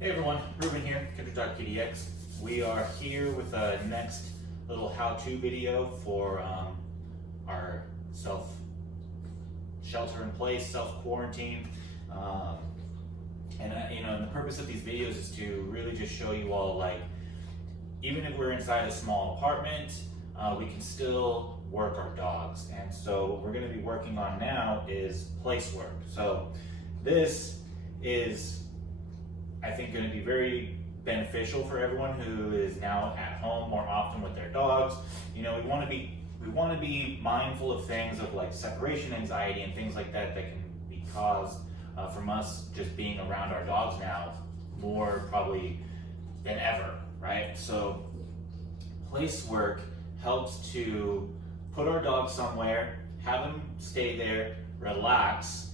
Hey everyone, Ruben here, Kinder.PDX. We are here with a next little how-to video for our self-shelter-in-place, self-quarantine. And the purpose of these videos is to really just show you all, like, even if we're inside a small apartment, we can still work our dogs. And so what we're going to be working on now is place work. So this is, I think, going to be very beneficial for everyone who is now at home more often with their dogs. We want to be mindful of things of like separation anxiety and things like that can be caused from us just being around our dogs now more probably than ever, right? So place work helps to put our dogs somewhere, have them stay there, relax,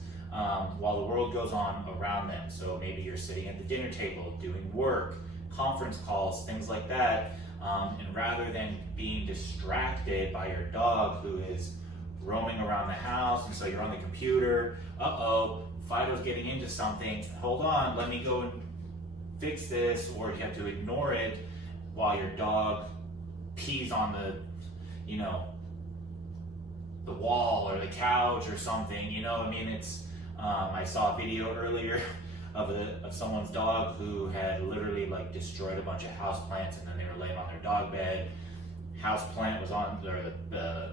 while the world goes on around them. So maybe you're sitting at the dinner table doing work, conference calls, things like that, and rather than being distracted by your dog who is roaming around the house, and so you're on the computer, Fido's getting into something, hold on, let me go and fix this, or you have to ignore it while your dog pees on the wall or the couch or something. I saw a video earlier of someone's dog who had literally like destroyed a bunch of houseplants, and then they were laying on their dog bed. Houseplant was on, or the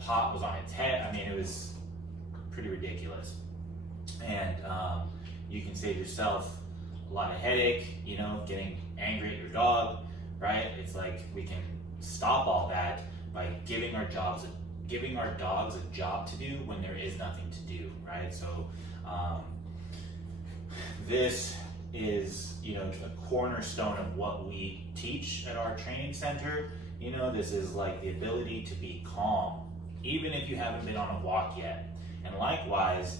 pot was on its head. It was pretty ridiculous. And you can save yourself a lot of headache, getting angry at your dog, right? It's like we can stop all that by giving our dogs a job to do when there is nothing to do, right? So this is, a cornerstone of what we teach at our training center. This is like the ability to be calm, even if you haven't been on a walk yet. And likewise,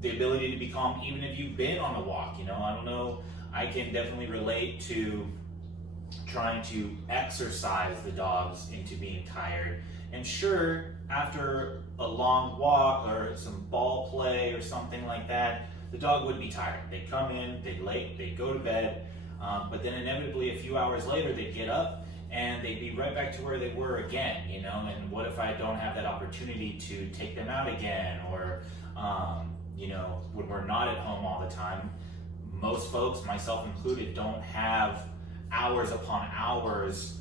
the ability to be calm, even if you've been on a walk. I don't know, I can definitely relate to trying to exercise the dogs into being tired. And sure, after a long walk or some ball play or something like that, the dog would be tired. They'd come in, they'd go to bed, but then inevitably a few hours later they'd get up and they'd be right back to where they were again, and what if I don't have that opportunity to take them out again, or when we're not at home all the time, most folks, myself included, don't have hours upon hours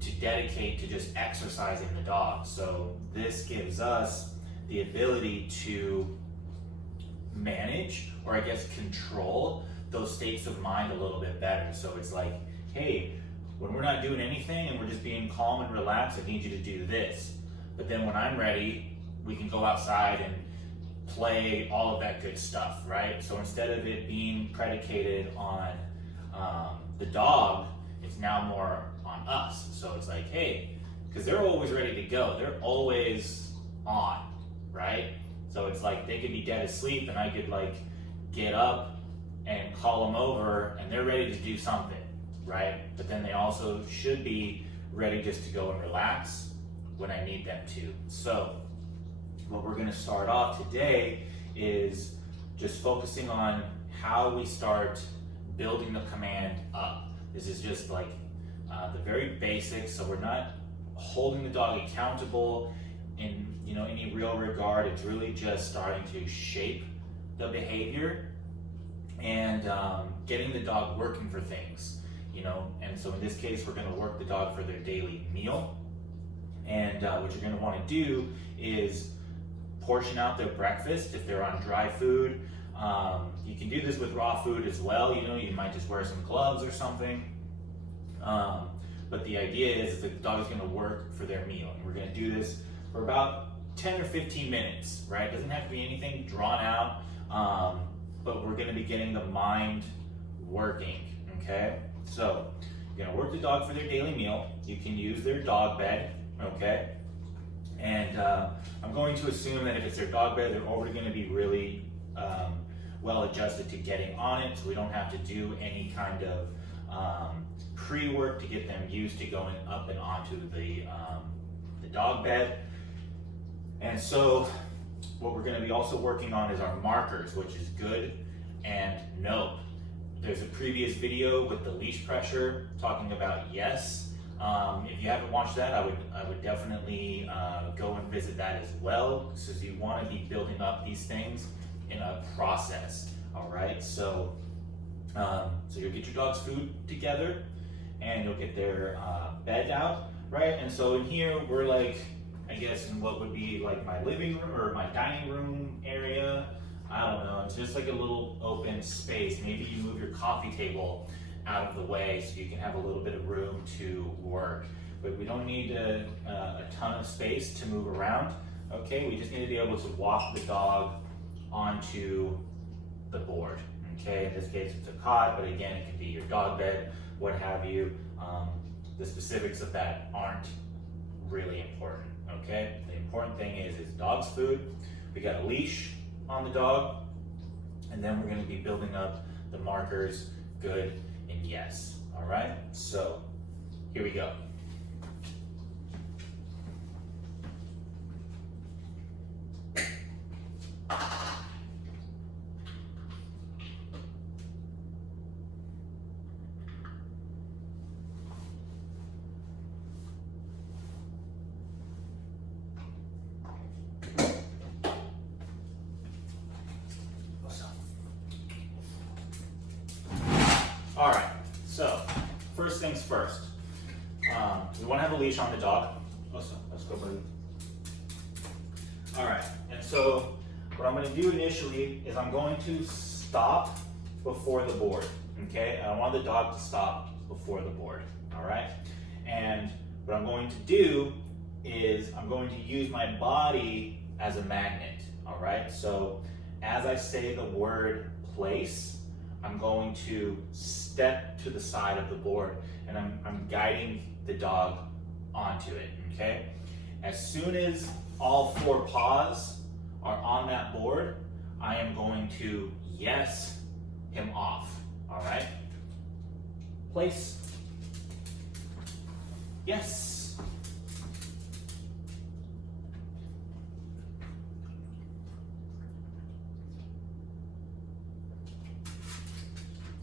to dedicate to just exercising the dog. So this gives us the ability to manage, or I guess control, those states of mind a little bit better. So it's like, hey, when we're not doing anything and we're just being calm and relaxed, I need you to do this. But then when I'm ready, we can go outside and play all of that good stuff, right? So instead of it being predicated on the dog, it's now more on us. So it's like, hey, because they're always ready to go. They're always on, right? So it's like they could be dead asleep and I could like get up and call them over and they're ready to do something, right? But then they also should be ready just to go and relax when I need them to. So what we're going to start off today is just focusing on how we start building the command up. This is just like the very basics, so we're not holding the dog accountable in any real regard. It's really just starting to shape the behavior and getting the dog working for things, and so in this case we're going to work the dog for their daily meal. And what you're going to want to do is portion out their breakfast if they're on dry food. You can do this with raw food as well. You might just wear some gloves or something. But the idea is that the dog is going to work for their meal. And we're going to do this for about 10 or 15 minutes, right? It doesn't have to be anything drawn out, but we're going to be getting the mind working, okay? So you're going to work the dog for their daily meal. You can use their dog bed, okay? And I'm going to assume that if it's their dog bed, they're already going to be really well adjusted to getting on it, so we don't have to do any kind of pre-work to get them used to going up and onto the dog bed. And so what we're going to be also working on is our markers, which is good and no. There's a previous video with the leash pressure talking about yes. If you haven't watched that, I would definitely go and visit that as well, because you want to be building up these things in a process. All right, so you'll get your dog's food together, and you'll get their bed out, right? And so in here we're like, I guess in what would be like my living room or my dining room area. I don't know, it's just like a little open space. Maybe you move your coffee table out of the way so you can have a little bit of room to work. But we don't need a ton of space to move around, okay? We just need to be able to walk the dog onto the board, okay? In this case, it's a cot, but again, it can be your dog bed, what have you. The specifics of that aren't really important, okay? The important thing is dog's food. We got a leash on the dog, and then we're going to be building up the markers, good and yes. All right, so here we go. All right, so first things first. We want to have a leash on the dog. Awesome, let's go, buddy. All right, and so what I'm going to do initially is I'm going to stop before the board, okay? I want the dog to stop before the board, all right? And what I'm going to do is I'm going to use my body as a magnet, all right? So as I say the word place, I'm going to step to the side of the board, and I'm guiding the dog onto it, okay? As soon as all 4 paws are on that board, I am going to yes him off, all right? Place. Yes.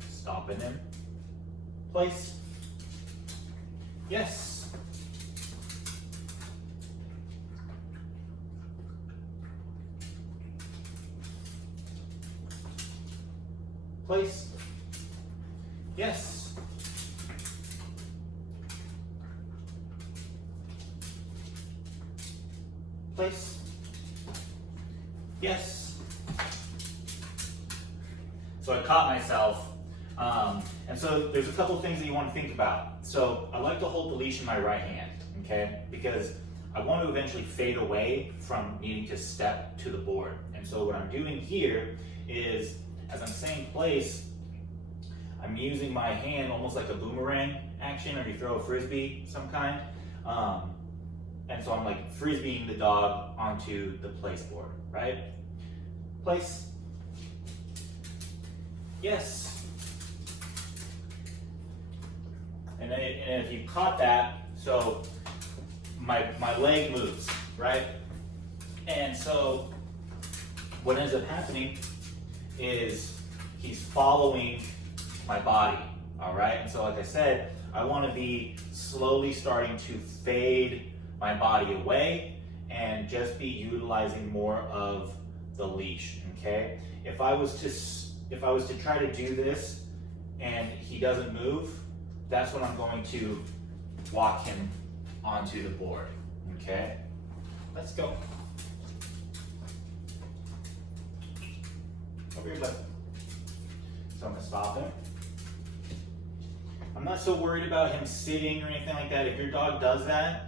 Stopping him. Place. Yes. Place. Yes. Place. Yes. So I caught myself. And so there's a couple things that you want to think about. So I like to hold the leash in my right hand, okay? Because I want to eventually fade away from needing to step to the board. And so what I'm doing here is, as I'm saying place, I'm using my hand almost like a boomerang action, or you throw a frisbee some kind. And so I'm like frisbeeing the dog onto the place board, right? Place. Yes. And if you caught that, so my leg moves, right? And so what ends up happening is he's following my body, all right? And so like I said, I want to be slowly starting to fade my body away and just be utilizing more of the leash, okay? If I was to try to do this and he doesn't move, that's when I'm going to walk him onto the board, okay? Let's go. Over your butt. So I'm gonna stop him. I'm not so worried about him sitting or anything like that. If your dog does that,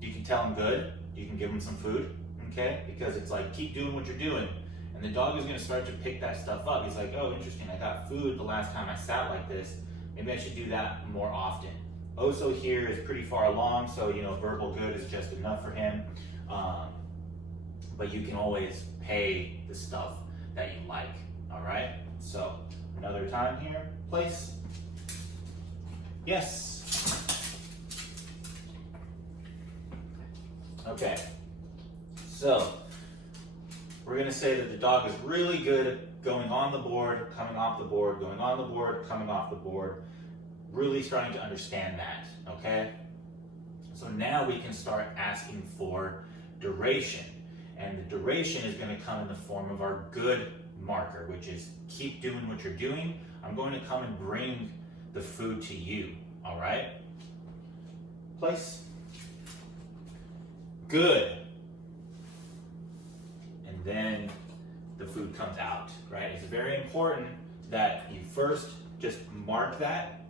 you can tell him good. You can give him some food, okay? Because it's like, keep doing what you're doing. And the dog is gonna start to pick that stuff up. He's like, oh, interesting, I got food the last time I sat like this. Maybe I should do that more often. Oso here is pretty far along, so verbal good is just enough for him. But you can always pay the stuff that you like, all right? So another time here, place. Yes. Okay, so we're gonna say that the dog is really good going on the board, coming off the board, going on the board, coming off the board. Really starting to understand that, okay? So now we can start asking for duration. And the duration is going to come in the form of our good marker, which is keep doing what you're doing. I'm going to come and bring the food to you, all right? Place. Good. And then the food comes out, right? It's very important that you first just mark that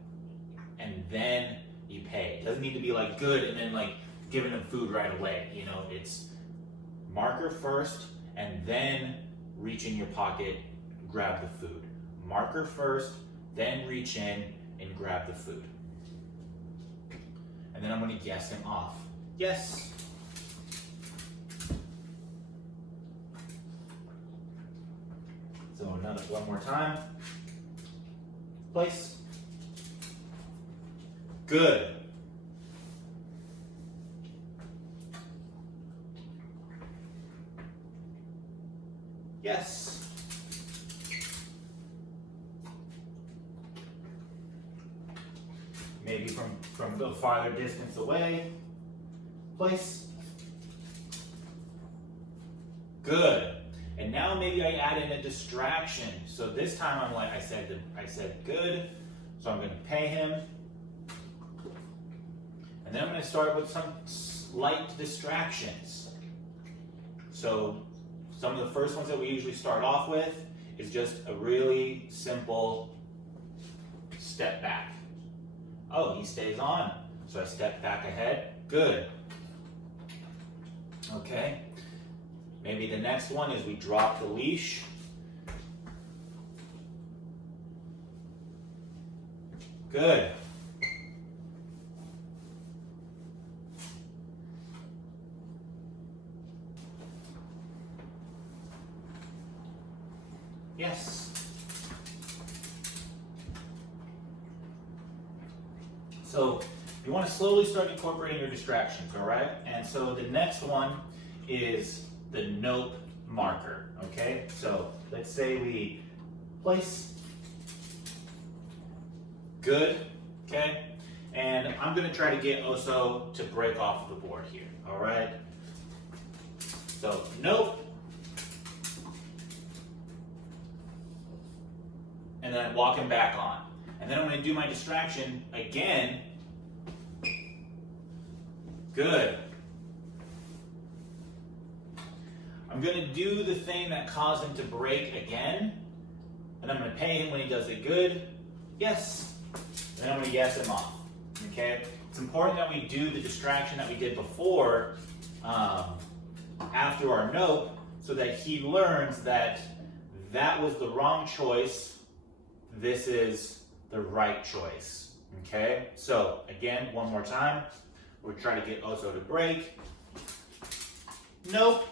and then you pay. It doesn't need to be like good and then like giving them food right away. You know, it's marker first and then reach in your pocket, grab the food. Marker first, then reach in and grab the food. And then I'm going to guess him off. Yes. So one more time. Place. Good. Yes. Maybe from a farther distance away. Place. Good. And now maybe I add in a distraction. So this time I'm like, I said good. So I'm going to pay him. And then I'm going to start with some slight distractions. So some of the first ones that we usually start off with is just a really simple step back. Oh, he stays on. So I step back ahead. Good. Okay. Maybe the next one is we drop the leash. Good. Yes. So you want to slowly start incorporating your distractions, all right? And so the next one is the nope marker, okay? So let's say we place. Good, okay? And I'm going to try to get Oso to break off the board here, all right? So nope. And then I walk him back on. And then I'm going to do my distraction again. Good. I'm going to do the thing that caused him to break again. And I'm going to pay him when he does it good. Yes. And then I'm going to yes him off. Okay? It's important that we do the distraction that we did before after our nope so that he learns that that was the wrong choice. This is the right choice, okay? So, again, one more time. We're trying to get Oso to break. Nope.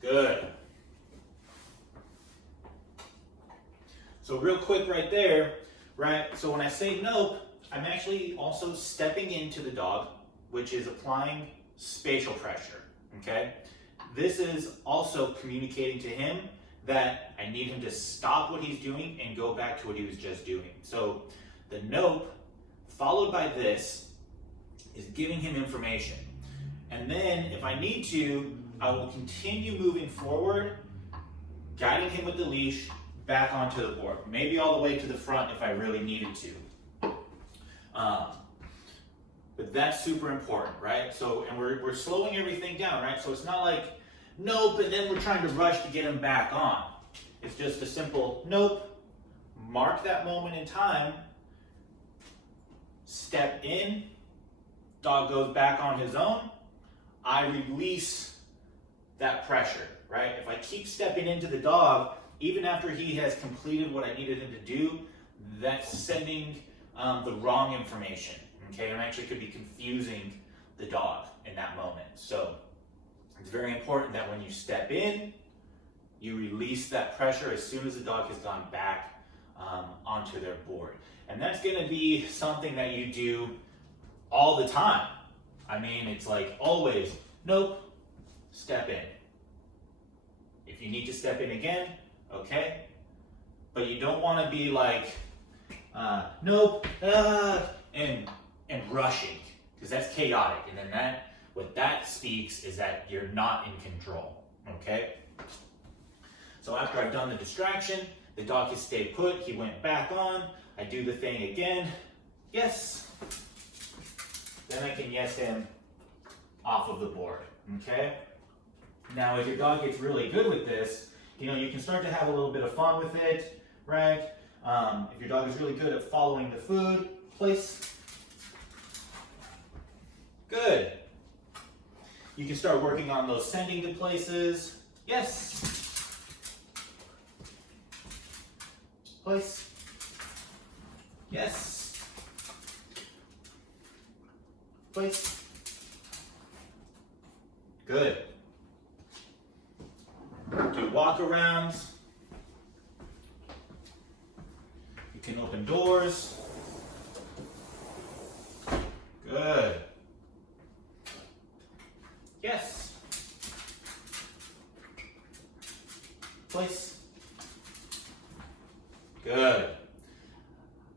Good. So real quick right there, right? So when I say nope, I'm actually also stepping into the dog, which is applying spatial pressure, okay? This is also communicating to him that I need him to stop what he's doing and go back to what he was just doing. So the nope, followed by this, is giving him information. And then if I need to, I will continue moving forward, guiding him with the leash back onto the board. Maybe all the way to the front if I really needed to. But that's super important, right? So, and we're slowing everything down, right? So it's not like nope, and then we're trying to rush to get him back on. It's just a simple nope, mark that moment in time, step in, dog goes back on his own, I release that pressure, right? If I keep stepping into the dog, even after he has completed what I needed him to do, that's sending the wrong information, okay? And actually could be confusing the dog in that moment. So it's very important that when you step in, you release that pressure as soon as the dog has gone back onto their board. And that's gonna be something that you do all the time. I mean, it's like always, nope, step in. If you need to step in again, okay. But you don't want to be like, nope, and rushing, because that's chaotic. And then what that speaks is that you're not in control, okay? So after I've done the distraction, the dog has stayed put, he went back on, I do the thing again, yes. Then I can yes him off of the board, okay? Now if your dog gets really good with this, you know, you can start to have a little bit of fun with it, right? If your dog is really good at following the food, place. Good. You can start working on those sending to places. Yes. Place. Yes. Place. Good. Do walk arounds. You can open doors. Good. Yes. Place. Good.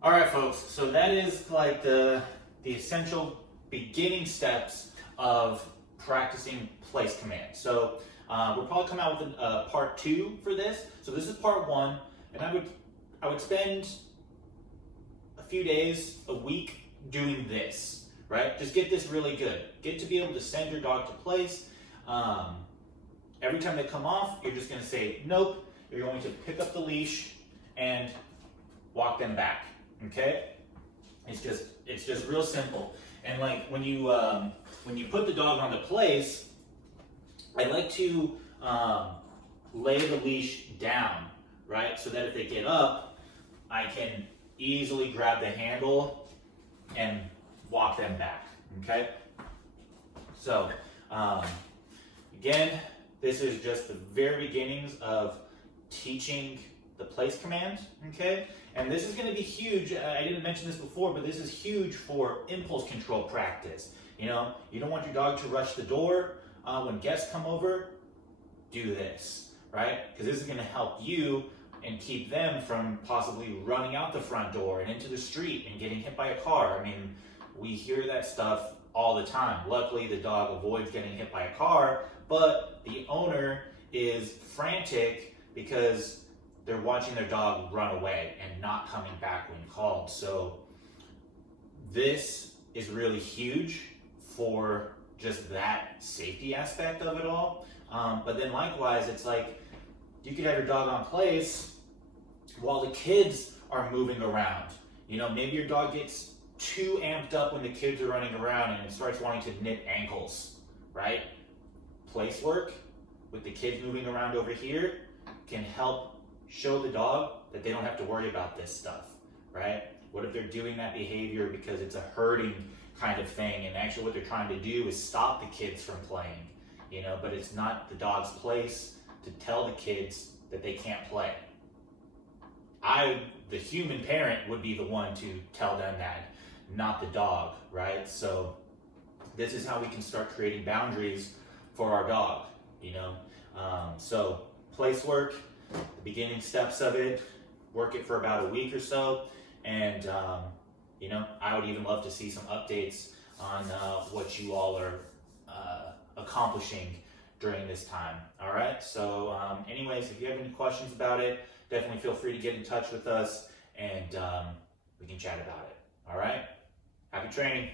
All right, folks. So that is like the essential beginning steps of practicing place commands. So we'll probably come out with a part 2 for this. So this is part 1, and I would spend a few days, a week doing this, right? Just get this really good. Get to be able to send your dog to place. Every time they come off, you're just going to say nope. You're going to pick up the leash and walk them back. Okay? It's just real simple. And like when you put the dog on the place, I like to lay the leash down, right? So that if they get up, I can easily grab the handle and walk them back, okay? So, again, this is just the very beginnings of teaching the place command, okay? And this is gonna be huge. I didn't mention this before, but this is huge for impulse control practice. You know, you don't want your dog to rush the door. When guests come over, do this, right? Because this is gonna help you and keep them from possibly running out the front door and into the street and getting hit by a car. I mean, we hear that stuff all the time. Luckily, the dog avoids getting hit by a car, but the owner is frantic because they're watching their dog run away and not coming back when called. So this is really huge for just that safety aspect of it all. But then likewise, it's like you could have your dog on place while the kids are moving around. You know, maybe your dog gets too amped up when the kids are running around and it starts wanting to nip ankles, right? Place work with the kids moving around over here can help show the dog that they don't have to worry about this stuff, right? What if they're doing that behavior because it's a herding kind of thing, and actually what they're trying to do is stop the kids from playing, you know, but it's not the dog's place to tell the kids that they can't play. The human parent, would be the one to tell them that, not the dog, right? So this is how we can start creating boundaries for our dog, you know? So place work, the beginning steps of it, work it for about a week or so, and you know, I would even love to see some updates on what you all are accomplishing during this time. All right, so anyways, if you have any questions about it, definitely feel free to get in touch with us, and we can chat about it. All right, happy training.